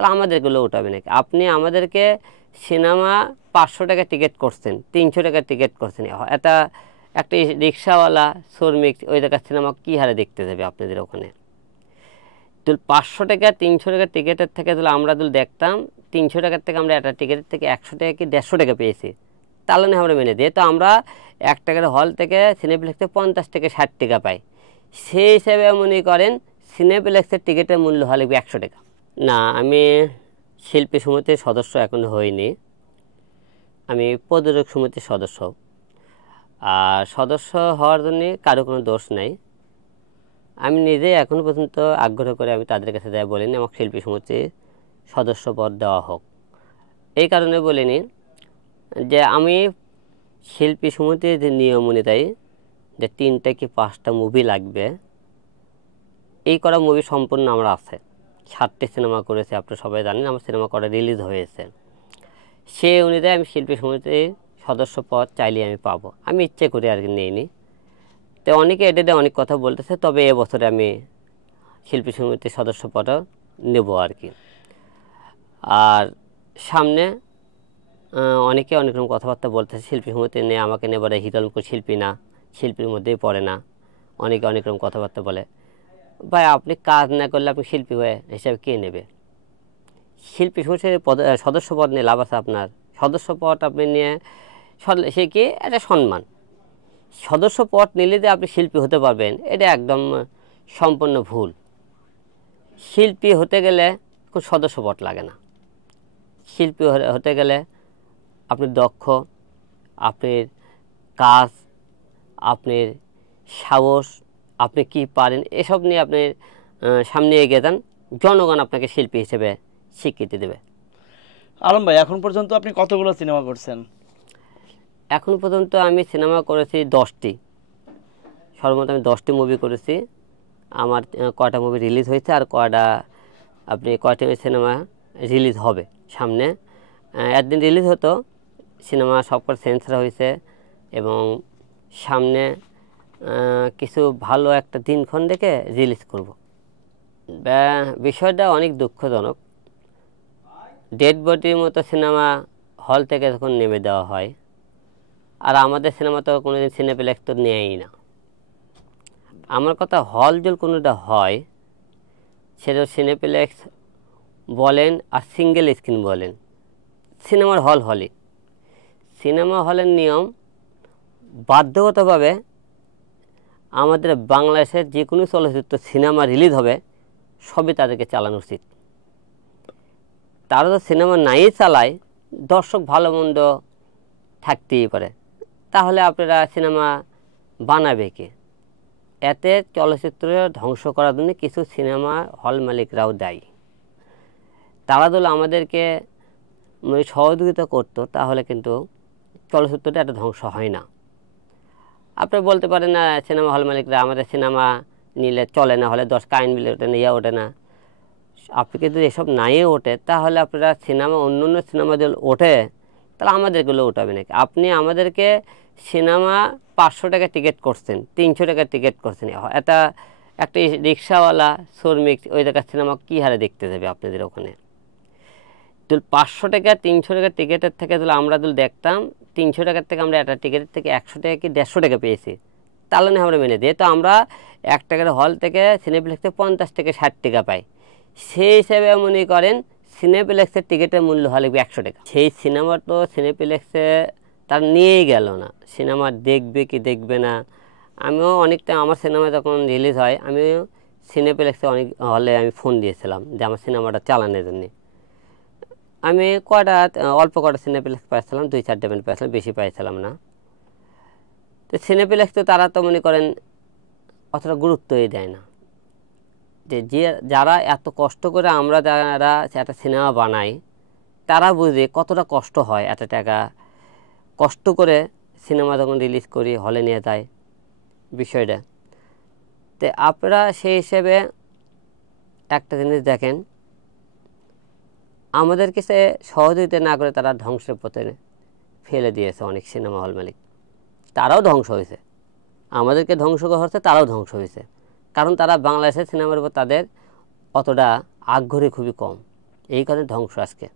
তাহলে আমাদেরগুলো উঠাবে নাকি? আপনি আমাদেরকে সিনেমা 500 টাকা টিকিট করছেন, 300 টাকা টিকিট করছেন, এটা একটা রিক্সাওয়ালা শ্রমিক ওই জায়গার সিনেমা কী হারে দেখতে যাবে আপনাদের ওখানে? তো 500 টাকা 300 টাকা টিকিটের থেকে যদি আমরা যদি দেখতাম 300 টাকার থেকে আমরা একটা টিকিটের থেকে 100 টাকা কি 150 টাকা পেয়েছি, তাহলে না আমরা মেনে দিই। তো আমরা 1 টাকার হল থেকে সিনেপ্লেক্সে 50 থেকে 60 টাকা পাই, সেই হিসাবে মনে করেন সিনেপ্লেক্সের টিকিটের মূল্য হলে 100 টাকা। না, আমি শিল্পী সমিতির সদস্য এখনো হইনি, আমি প্রযোজক সমিতির সদস্য। আর সদস্য হওয়ার জন্য কারো কোনো দোষ নাই, আমি নিজেই এখনও পর্যন্ত আগ্রহ করে আমি তাদের কাছে যাই বলিনি আমাকে শিল্পী সমিতির সদস্য পদ দেওয়া হোক। এই কারণে বলিনি যে আমি শিল্পী সমিতির যে নিয়ম অনুযায়ী যে 3টা কি 5টা মুভি লাগবে, এই করা মুভি সম্পূর্ণ আমার আছে। 7টি সিনেমা করেছে, আপনারা সবাই জানেন, আমার সিনেমা করা রিলিজ হয়েছে। সেই অনুযায়ী আমি শিল্পী সমিতির সদস্য পদ চাইলে আমি পাবো, আমি ইচ্ছে করে আর কি নিইনি। তো অনেকে এটা অনেক কথা বলতেছে, তবে এবছরে আমি শিল্পী সমিতির সদস্য পদও নেব আর কি। আর সামনে অনেকে অনেক রকম কথাবার্তা বলতেছে শিল্পী সমিতি নিয়ে, আমাকে নেবার হিরণক শিল্পী না, শিল্পীর মধ্যেই পড়ে না, অনেকে অনেক রকম কথাবার্তা বলে। ভাই, আপনি কাজ না করলে আপনি শিল্পী হয়ে হিসাবে কে নেবে? শিল্পী সমিতির সদস্য পদ নিয়ে লাভ আছে আপনার? সদস্য পদ আপনি নিয়ে সে কি একটা সম্মান। সদস্য পদ নিলে যে আপনি শিল্পী হতে পারবেন, এটা একদম সম্পূর্ণ ভুল। শিল্পী হতে গেলে কোনো সদস্য পদ লাগে না। শিল্পী হতে গেলে আপনি দক্ষ, আপনার কাজ, আপনার সাহস, আপনি কি পারেন, এসব নিয়ে আপনি সামনে এগিয়ে যান, জনগণ আপনাকে শিল্পী হিসেবে স্বীকৃতি দেবে। আলম ভাই, এখন পর্যন্ত আপনি কতগুলো সিনেমা করছেন? এখন পর্যন্ত আমি সিনেমা করেছি 10টি, সর্বমোট আমি 10টি মুভি করেছি। আমার কয়টা মুভি রিলিজ হয়েছে আর কয়টা সিনেমা রিলিজ হবে সামনে। একদিন রিলিজ হতো সিনেমা, সবকটা সেন্সর হয়েছে, এবং সামনে কিছু ভালো একটা দিনক্ষণ দেখে রিলিজ করব। বিষয়টা অনেক দুঃখজনক। ডেড বডির মতো সিনেমা হল থেকে যখন নেমে দেওয়া হয়, আর আমাদের সিনেমা তো কোনোদিন সিনেপ্লেক্স তো নেয়ই না। আমার কথা, হল যদি কোনোটা হয়, সেটা সিনেপ্লেক্স বলেন আর সিঙ্গেল স্ক্রিন বলেন, সিনেমার হল হলে, সিনেমা হলের নিয়ম বাধ্যগতভাবে আমাদের বাংলাদেশের যে কোনো চলচ্চিত্র সিনেমা রিলিজ হবে সবই তাদেরকে চালানো উচিত। তারা তো সিনেমা নাই চালায়, দর্শক ভালো মন্দ থাকতেই পারে, তাহলে আপনারা সিনেমা বানাবে কে? এতে চলচ্চিত্র ধ্বংস করার জন্য কিছু সিনেমা হল মালিকরাও দায়ী। তারা যদি আমাদেরকে সহযোগিতা করতো, তাহলে কিন্তু চলচ্চিত্রটা এত ধ্বংস হয় না। আপনি বলতে পারেন না সিনেমা হল মালিকরা আমাদের সিনেমা নিলে চলে না, হলে 10 কাইন বিলে ওঠে না, ওঠে না। আপনি যদি এসব নাই ওঠে, তাহলে আপনারা সিনেমা অন্য অন্য সিনেমা যদি ওঠে, তাহলে আমাদেরগুলো উঠাবে নাকি? আপনি আমাদেরকে সিনেমা 500 টাকা টিকিট করছেন, 300 টাকা টিকিট করছেন, এটা একটা রিক্সাওয়ালা শ্রমিক ওই জায়গার সিনেমা কী হারে দেখতে যাবে আপনাদের ওখানে? তো 500 টাকা 300 টাকা টিকিটের থেকে যদি আমরা যদি দেখতাম 300 টাকার থেকে আমরা একটা টিকিটের থেকে 100 টাকা কি 150 টাকা পেয়েছি, তাহলে না আমরা মেনে দিই। তো আমরা 1 টাকার হল থেকে সিনেপ্লেক্সে 50 থেকে 60 টাকা পাই, সেই হিসাবে মনে করেন সিনেপ্লেক্সের টিকিটের মূল্য হলে 100 টাকা। সেই সিনেমা তো সিনেপ্লেক্সে তার নিয়েই গেল না, সিনেমা দেখবে কি দেখবে না। আমিও অনেকটা, আমার সিনেমা যখন রিলিজ হয় আমিও সিনেপ্লেক্সে অনেক হলে আমি ফোন দিয়েছিলাম যে আমার সিনেমাটা চালানোর জন্যে। আমি অল্প কটা সিনেপ্লেক্স পাইছিলাম, 2-4টা ব্যান্ড পাইছিলাম, বেশি পাইছিলাম না। তো সিনেপ্লেক্স তো তারা তো মনে করেন অতটা গুরুত্বই দেয় না। যে যারা এত কষ্ট করে আমরা যারা একটা সিনেমা বানাই, তারা বুঝে কতটা কষ্ট হয়, এত টাকা কষ্ট করে সিনেমা যখন রিলিজ করি হলে নিয়ে যায় বিষয়টা। তো আপনারা সেই হিসেবে একটা জিনিস দেখেন, আমাদেরকে সে সহযোগিতা না করে তারা ধ্বংসের পথে ফেলে দিয়েছে অনেক সিনেমা হল মালিক। তারাও ধ্বংস হয়েছে, আমাদেরকে ধ্বংস করছে, তারাও ধ্বংস হয়েছে। কারণ তারা বাংলাদেশের সিনেমার উপর তাদের অতটা আগ্রহ খুবই কম, এই কারণে ধ্বংস আজকে।